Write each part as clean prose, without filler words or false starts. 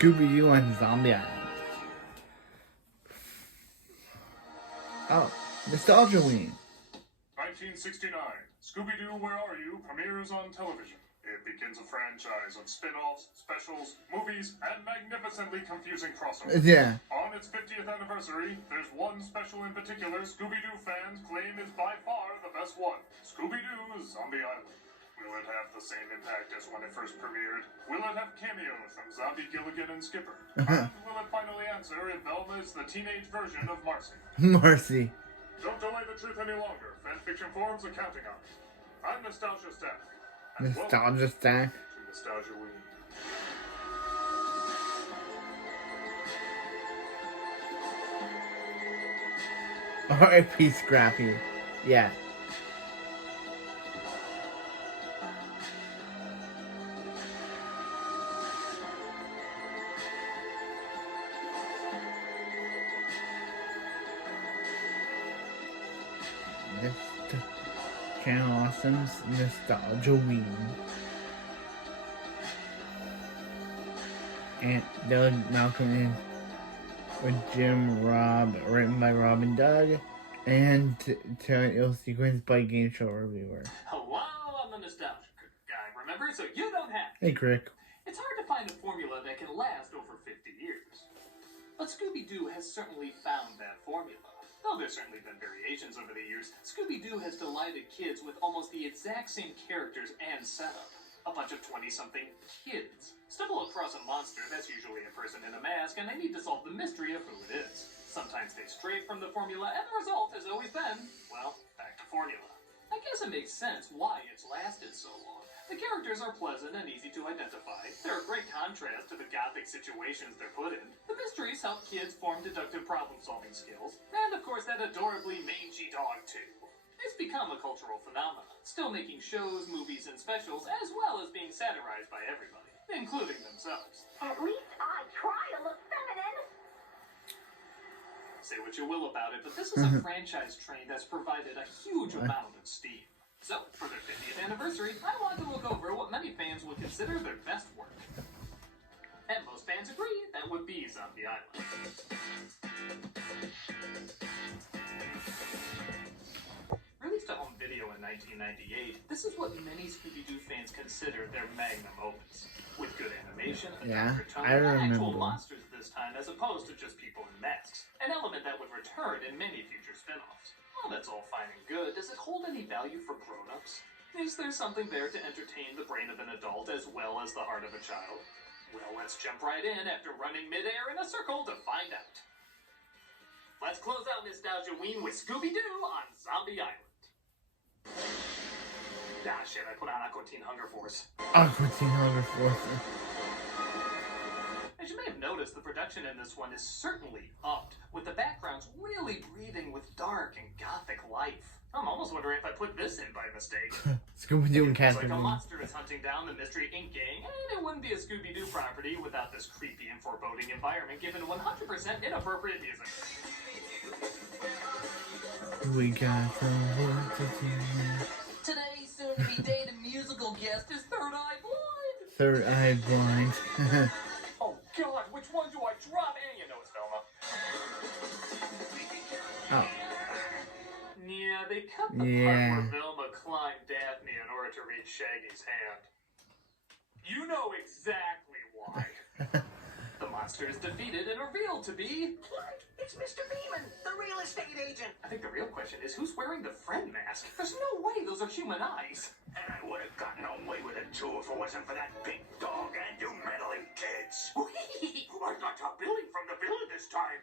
Scooby-Doo on Zombie Island. Oh, Nostalgia Week. 1969, Scooby-Doo, Where Are You? Premieres on television. It begins a franchise of spin-offs, specials, movies, and magnificently confusing crossovers. Yeah. On its 50th anniversary, there's one special in particular Scooby-Doo fans claim is by far the best one. Scooby-Doo Zombie Island. Will it have the same impact as when it first premiered? Will it have cameos from Zombie Gilligan and Skipper? And will it finally answer if Velma is the teenage version of Marcy? Marcy. Don't delay the truth any longer. Fanfiction forums are counting on it. I'm Nostalgia Stack. Nostalgia Stack. To Nostalgia Week. R.I.P. Scrappy. Yeah. Channel Awesome's Nostalgia Week. And Doug, Malcolm, and with Jim, Rob, written by Rob and Doug, and title sequence by Game Show Reviewer. Hello, I'm the Nostalgia Guy, remember? So you don't have to. Hey, Crick. It's hard to find a formula that can last over 50 years. But Scooby-Doo has certainly found that formula. Though there's certainly been variations over the years, Scooby-Doo has delighted kids with almost the exact same characters and setup. A bunch of 20-something kids stumble across a monster that's usually a person in a mask, and they need to solve the mystery of who it is. Sometimes they stray from the formula, and the result has always been, well, back to formula. I guess it makes sense why it's lasted so long. The characters are pleasant and easy to identify. They're a great contrast to the gothic situations they're put in. The mysteries help kids form deductive problem-solving skills. And, of course, that adorably mangy dog, too. It's become a cultural phenomenon, still making shows, movies, and specials, as well as being satirized by everybody, including themselves. At least I try to look feminine. Say what you will about it, but this is a franchise train that's provided a huge amount of steam. So, for their 50th anniversary, I want to look over what many fans would consider their best work. And most fans agree that would be Zombie Island. Released to home video in 1998, this is what many Scooby-Doo fans consider their magnum opus. With good animation, a darker tone, and actual monsters this time as opposed to just people in masks. An element that would return in many future spin-offs. Well, that's all fine and good. Does it hold any value for grown-ups? Is there something there to entertain the brain of an adult as well as the heart of a child? Well, let's jump right in after running midair in a circle to find out. Let's close out Nostalgia Ween with Scooby-Doo on Zombie Island. Ah, shit, I put on Aqua Teen Hunger Force. Aqua Teen Hunger Force. As you may have noticed, the production in this one is certainly upped, with the backgrounds really breathing with dark and gothic life. I'm almost wondering if I put this in by mistake. Scooby-Doo and It's Captain like a monster is hunting down the Mystery Inc. gang, and it wouldn't be a Scooby-Doo property without this creepy and foreboding environment given 100% inappropriate music. We got some work to do. Today's soon-to-be dated musical guest is Third Eye Blind. Third Eye Blind. Oh God, which one do I drop? And you know it's Velma. Oh. Yeah, they cut the part where Velma climbed Daphne in order to reach Shaggy's hand. You know exactly why. The monster is defeated and revealed to be... What? It's Mr. Beeman, the real estate agent. I think the real question is who's wearing the friend mask? There's no way those are human eyes. And I would have gotten away with it too if it wasn't for that big dog and you meddling kids. I got top billing from the villain this time.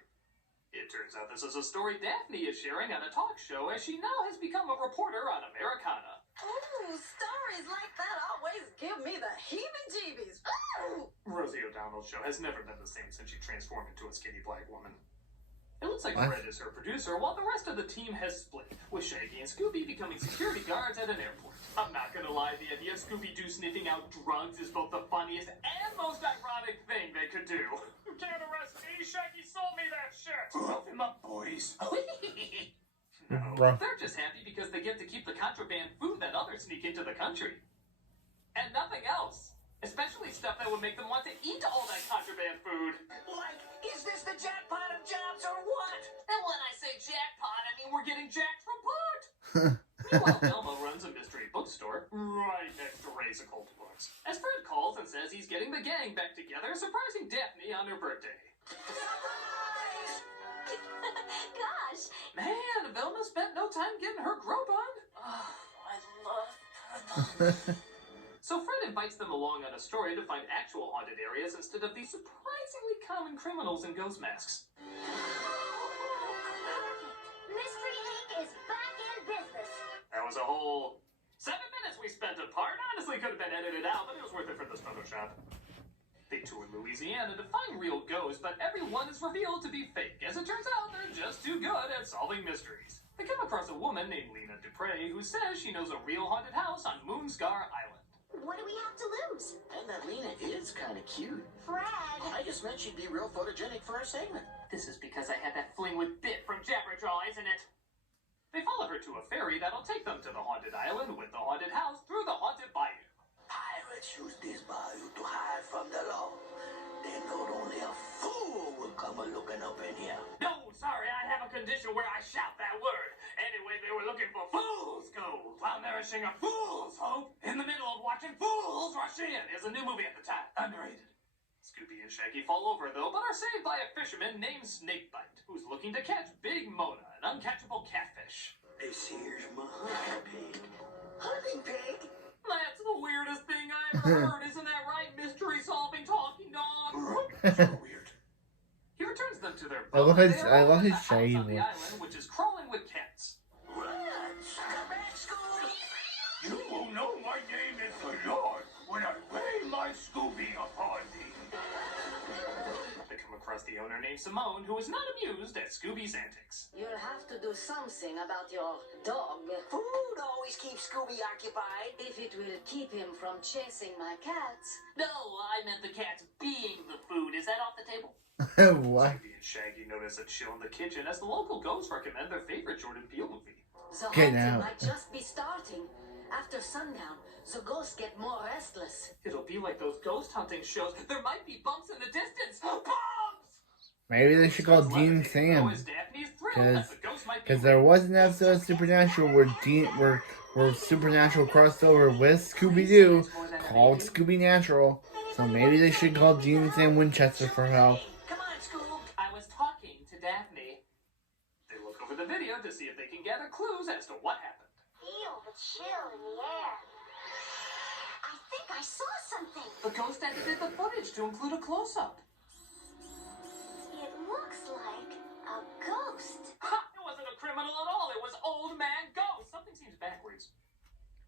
It turns out this is a story Daphne is sharing on a talk show as she now has become a reporter on Americana. Ooh, stories like that always give me the heebie-jeebies. Ooh! Rosie O'Donnell's show has never been the same since she transformed into a skinny black woman. It looks like What? Fred is her producer, while the rest of the team has split, with Shaggy and Scooby becoming security guards at an airport. I'm not gonna lie, the idea of Scooby-Doo sniffing out drugs is both the funniest and most ironic thing they could do. You can't arrest me, Shaggy sold me that shit! Rough him up, boys. No, Rough. they're just happy because they get to keep the contraband food that others sneak into the country. And nothing else. Especially stuff that would make them want to eat all that contraband food. Like, is this the jackpot of jobs or what? And when I say jackpot, I mean we're getting jacked from pot. Meanwhile, Velma runs a mystery bookstore right next to Ray's occult books. As Fred calls and says he's getting the gang back together, surprising Daphne on her birthday. Surprise! Gosh, Man, Velma spent no time getting her grope on. oh, I love purple. So Fred invites them along on a story to find actual haunted areas instead of these surprisingly common criminals in ghost masks. Mystery Inc. is back in business. That was a whole 7 minutes we spent apart. Honestly, could have been edited out, but it was worth it for this Photoshop. They tour Louisiana to find real ghosts, but everyone is revealed to be fake. As it turns out, they're just too good at solving mysteries. They come across a woman named Lena Dupre who says she knows a real haunted house on Moonscar Island. What do we have to lose? And that Lena is kind of cute. Fred! I just meant she'd be real photogenic for our segment. This is because I had that fling with Bit from Jabberjaw, isn't it? They follow her to a ferry that'll take them to the haunted island with the haunted house through the haunted bayou. Pirates use this bayou to hide from the law. Then not only a fool will come a-looking up in here. No, sorry, I have a condition where I shout that word. Anyway, they were looking for fool's gold while nourishing a fool's hope in the middle of watching Fools Rush In. Is a new movie at the time. Underrated. Scooby and Shaggy fall over, though, but are saved by a fisherman named Snakebite, who's looking to catch Big Mona, an uncatchable catfish. This here's my hunting pig. Hunting pig? That's the weirdest thing I ever heard, isn't that right, mystery-solving talking dog? So weird. He returns them to their I love boat, and his- they I arrive love at his the house shaggy on the voice. island, which is crawling with cats. Rats! Come back, Scooby! You will know my name is the Lord when I lay my Scooby upon thee. They come across the owner named Simone, who is not amused at Scooby's antics. You'll have to do something about your dog. Food always keeps Scooby occupied. If it will keep him from chasing my cats. No, I meant the cats being the food. Is that off the table? What? Scooby and Shaggy notice a chill in the kitchen as the local ghosts recommend their favorite Jordan Peele movie. The Get hunting out. might just be starting. After sundown, the ghosts get more restless. It'll be like those ghost hunting shows. There might be bumps in the distance. Bumps! Maybe they should call Dean Sam. Because there was an episode of Supernatural where Supernatural crossed over with Scooby-Doo called Scooby Natural. So maybe they should call Dean Sam Winchester for help. Come on, Scoob. I was talking to Daphne. They look over the video to see if they can gather clues as to what happened. Feel the chill in the air. I think I saw something. The ghost edited the footage to include a close-up. It looks like a ghost. Ha! It wasn't a criminal at all. It was Old Man Ghost. Something seems backwards.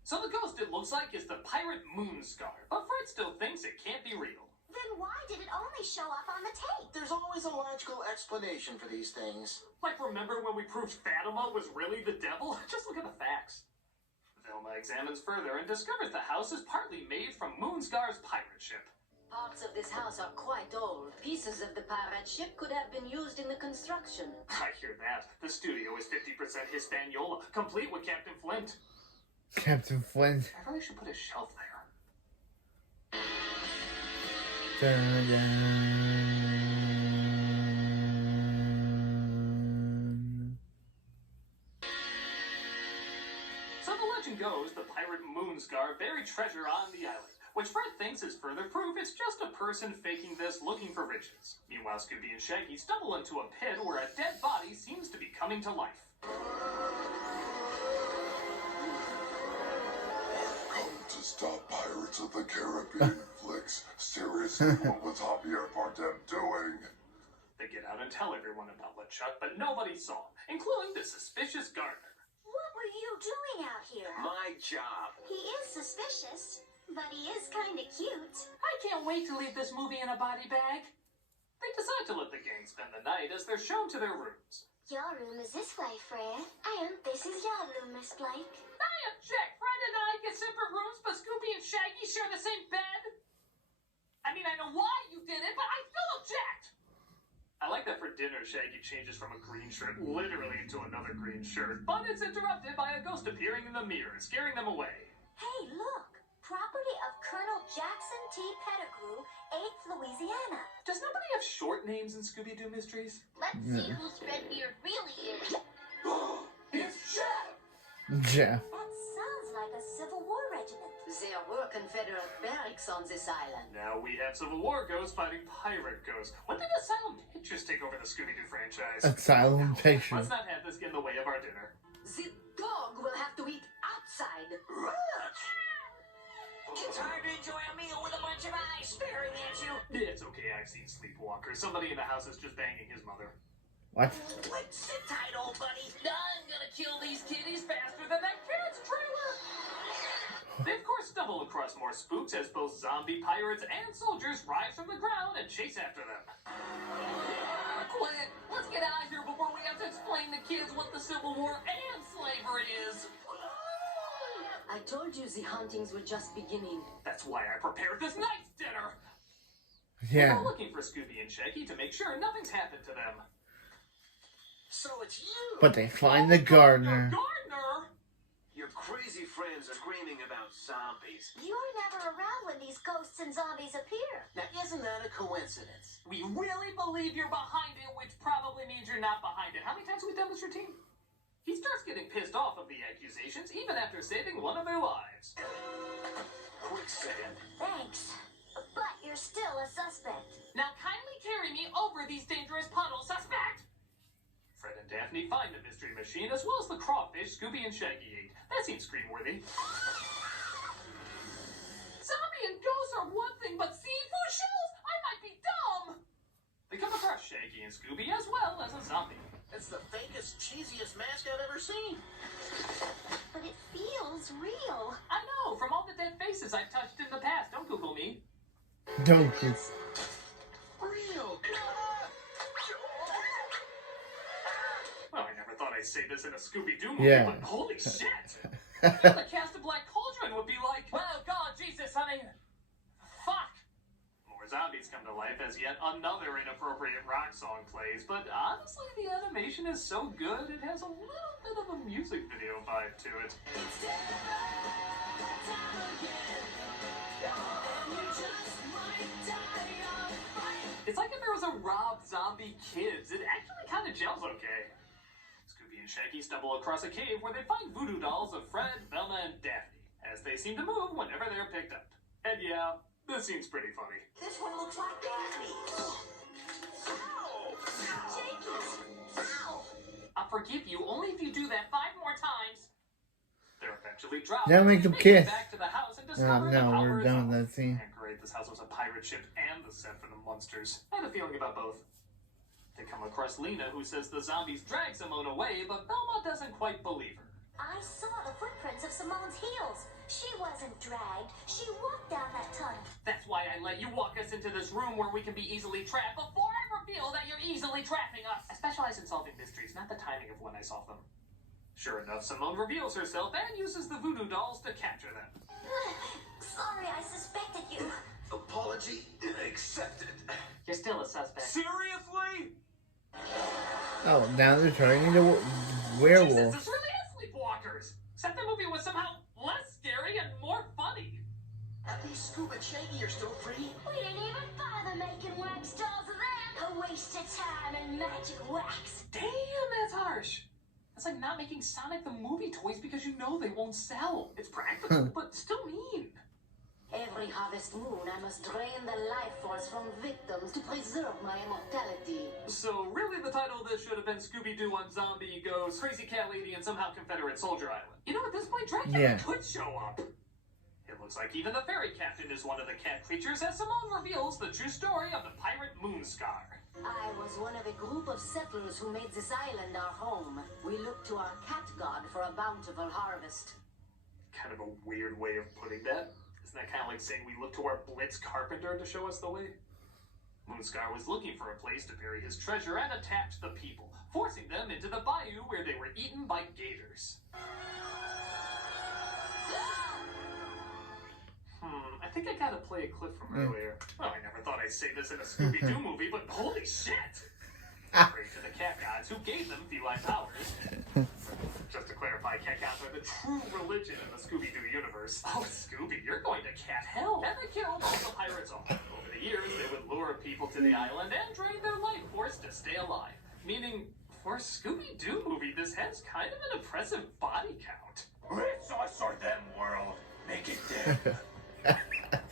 So the ghost, it looks like, is the pirate Moonscar. But Fred still thinks it can't be real. Then why did it only show up on the tape? There's always a logical explanation for these things. Like, remember when we proved Fatima was really the devil? Just look at the facts. Velma examines further and discovers the house is partly made from Moonscar's pirate ship. Parts of this house are quite old. Pieces of the pirate ship could have been used in the construction. I hear that. The studio is 50% Hispaniola, complete with Captain Flint. Captain Flint. I really should put a shelf there. Dun, dun. So the legend goes, the pirate Moonscar buried treasure on the island, which Fred thinks is further proof it's just a person faking this looking for riches. Meanwhile, Scooby and Shaggy stumble into a pit where a dead body seems to be coming to life. Come to stop Pirates of the Caribbean flicks. Seriously, what was Javier Bardem doing? They get out and tell everyone about LeChuck, but nobody saw him, including the suspicious gardener. What were you doing out here? My job. He is suspicious, but he is kinda cute. I can't wait to leave this movie in a body bag. They decide to let the gang spend the night as they're shown to their rooms. Your room is this way, Fred. And this is your room, Miss Blake. I object! Fred and I get separate rooms, but Scooby and Shaggy share the same bed? I mean, I know why you did it, but I still object! I like that for dinner, Shaggy changes from a green shirt literally into another green shirt, but it's interrupted by a ghost appearing in the mirror, scaring them away. Hey, look! Property of Colonel Jackson T. Pettigrew, 8th Louisiana. Does nobody have short names in Scooby-Doo mysteries? Let's see who Spreadbeard really is. It's Jeff! Jeff. That sounds like a Civil War regiment. There were Confederate barracks on this island. Now we have Civil War ghosts fighting pirate ghosts. When did Asylum Pictures take over the Scooby-Doo franchise? Asylum Pictures. Let's not have this get in the way of our dinner. The dog will have to eat outside. It's hard to enjoy a meal with a bunch of eyes staring at you. It's okay, I've seen Sleepwalkers. Somebody in the house is just banging his mother. What? Like, sit tight, old buddy. I'm gonna kill these kitties faster than that carrot's trailer! They, of course, stumble across more spooks as both zombie pirates and soldiers rise from the ground and chase after them. Quick, let's get out of here before we have to explain to kids what the Civil War and slavery is. I told you the huntings were just beginning. That's why I prepared this night's dinner. Yeah. We're looking for Scooby and Shaggy to make sure nothing's happened to them. So it's you. But they find the gardener. Gardener? Your crazy friends are screaming about zombies. You're never around when these ghosts and zombies appear. Now, isn't that a coincidence? We really believe you're behind it, which probably means you're not behind it. How many times have we done this routine? He starts getting pissed off of the accusations, even after saving one of their lives. Quicksand. Thanks. But you're still a suspect. Now kindly carry me over these dangerous puddles, suspect! Fred and Daphne find the mystery machine, as well as the crawfish Scooby and Shaggy ate. That seems scream-worthy. Zombie and ghosts are one thing, but seafood shells? I might be dumb! They come across Shaggy and Scooby, as well as a zombie. It's the fakest, cheesiest mask I've ever seen. But it feels real. I know, from all the dead faces I've touched in the past. Don't Google me. Don't. Real. Well, I never thought I'd say this in a Scooby-Doo movie, Yeah. but holy shit! The cast of Black Cauldron would be like, well, God, Jesus, honey. Fuck! More zombies come to life as yet another inappropriate rock song plays, but honestly, the animation is so good, it has a little bit of a music video vibe to it. It's like if there was a Rob Zombie Kids. It actually kind of gels okay. Scooby and Shaggy stumble across a cave where they find voodoo dolls of Fred, Velma, and Daphne, as they seem to move whenever they're picked up. And yeah, this scene's pretty funny. This one looks like Daphne. Ow! Ow! I'll forgive you only if you do that 5 more times. They're eventually dropped. Now make them They kiss. get back to the house and discover No, the power we're is done off. with that scene. And great, this house was a pirate ship and the set for the monsters. I had a feeling about both. They come across Lena, who says the zombies drag Simone away, but Velma doesn't quite believe her. I saw the footprints of Simone's heels. She wasn't dragged. She walked down that tunnel. That's why I let you walk us into this room where we can be easily trapped before I reveal that you're easily trapping us. I specialize in solving mysteries, not the timing of when I solve them. Sure enough, Simone reveals herself and uses the voodoo dolls to capture them. Sorry, I suspected you. Apology accepted. You're still a suspect. Seriously? Oh, now they're turning into Jesus, werewolves. this really is Sleepwalkers! Except the movie was somehow less scary and more funny. At least Scoob and Shaggy are still free. We didn't even bother making wax dolls of them. A waste of time and magic wax. Damn, that's harsh. It's like not making Sonic the Movie toys because you know they won't sell. It's practical, but still mean. Every harvest moon, I must drain the life force from victims to preserve my immortality. So really the title of this should have been Scooby-Doo on Zombie Goes Crazy Cat Lady and somehow Confederate Soldier Island. You know, at this point, Dracula Yeah. could show up. It looks like even the fairy captain is one of the cat creatures as Simone reveals the true story of the pirate Moonscar. I was one of a group of settlers who made this island our home. We looked to our cat god for a bountiful harvest. Kind of a weird way of putting that. Isn't that kind of like saying we look to our Blitz Carpenter to show us the way? Moonscar was looking for a place to bury his treasure and attacked the people, forcing them into the bayou where they were eaten by gators. I think I gotta play a clip from earlier. Well, I never thought I'd say this in a Scooby-Doo movie, but holy shit! Pray to the cat gods who gave them feline powers. Just to clarify, cat cows are the true religion in the Scooby-Doo universe. Oh, Scooby, you're going to cat hell. And they killed all the pirates off. Over the years, they would lure people to the island and drain their life force to stay alive. Meaning, for a Scooby-Doo movie, this has kind of an impressive body count. It's us or them world. Make it them.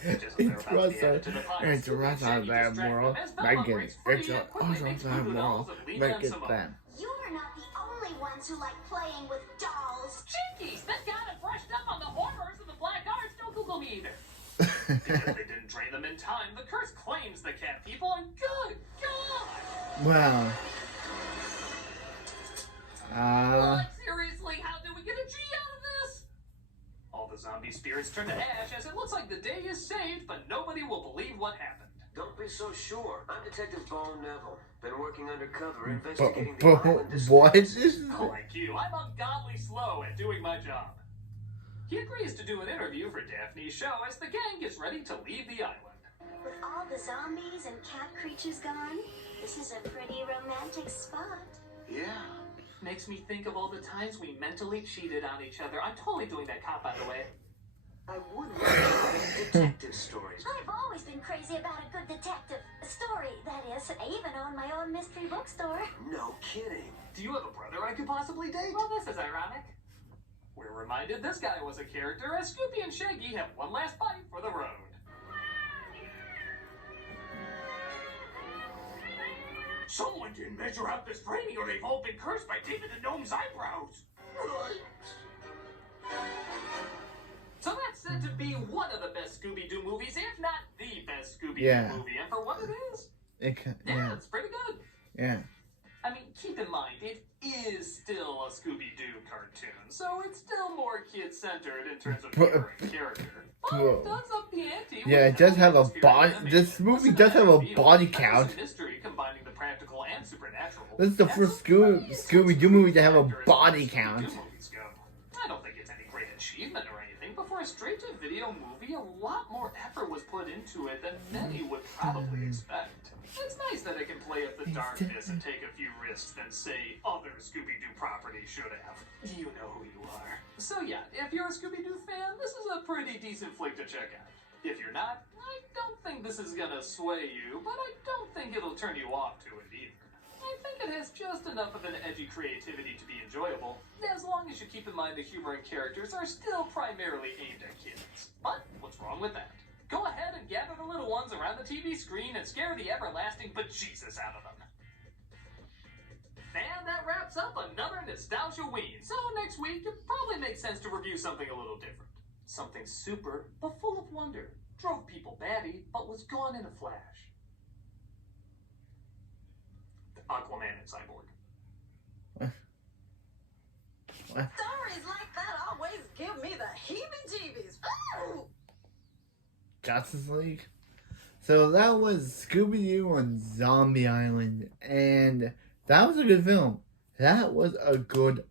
It's us on that world. Make it. It's us on that world. Make it them. You're not the only ones who like playing with dolls. Jinkies, thank God I'm brushed up on the horrors of the black arts. Don't Google me either. Because they didn't train them in time, the curse claims the cat people, and good God! Wow. Like, seriously, how did we get a G out of this? All the zombie spirits turn to ash as it looks like the day is saved, but nobody will believe what happened. Don't be so sure. I'm Detective Bone Neville. Been working undercover investigating the island What? disappearances. Like you, I'm ungodly slow at doing my job. He agrees to do an interview for Daphne's show as the gang gets ready to leave the island. With all the zombies and cat creatures gone, this is a pretty romantic spot. Yeah. Makes me think of all the times we mentally cheated on each other. I'm totally doing that cop, by the way. I would love to write detective stories. I've always been crazy about a good detective story, that is. I even own my own mystery bookstore. No kidding. Do you have a brother I could possibly date? Well, this is ironic. We're reminded this guy was a character as Scooby and Shaggy have one last bite for the road. Someone didn't measure out this framing or they've all been cursed by David the Gnome's eyebrows. Right. So that's said to be one of the best Scooby-Doo movies, if not the best Scooby-Doo movie. And for what it is, yeah, it's pretty good. Yeah. I mean, keep in mind, it is still a Scooby-Doo cartoon, so it's still more kid-centered in terms of humor and character. But it does up the ante. Yeah, it does have a body. This movie does have a body count. Mystery combining the practical and supernatural. This is the first Scooby-Doo movie to have a body count. I don't think it's any great achievement or anything, but for a straight-to-video movie, a lot more effort was put into it than many would probably expect. It's nice that it can play up the darkness and take a few risks than, say, other Scooby-Doo properties should have. You know who you are. So yeah, if you're a Scooby-Doo fan, this is a pretty decent flick to check out. If you're not, I don't think this is gonna sway you, but I don't think it'll turn you off to it either. I think it has just enough of an edgy creativity to be enjoyable, as long as you keep in mind the humor and characters are still primarily aimed at kids. But what's wrong with that? Go ahead and gather the little ones around the TV screen and scare the everlasting bejesus out of them. And that wraps up another Nostalgia Ween. So next week, it probably makes sense to review something a little different. Something super, but full of wonder. Drove people batty, but was gone in a flash. Aquaman and Cyborg. Stories like that always give me the heebie-jeebies. Ooh! Justice League. So that was Scooby-Doo on Zombie Island, and that was a good film. That was a good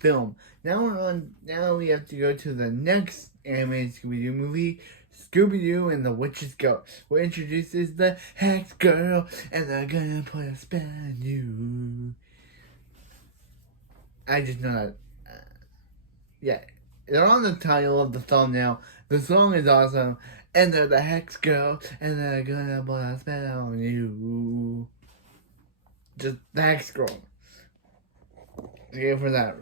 film. Now we have to go to the next animated Scooby-Doo movie, Scooby-Doo and the Witch's Ghost, which introduces the Hex Girl, and they're gonna put a spell on you. I just know that. Yeah, they're on the title of the thumbnail. The song is awesome. And they're the Hex Girl, and they're gonna put a spell on you. Just the Hex Girl. Okay, for that.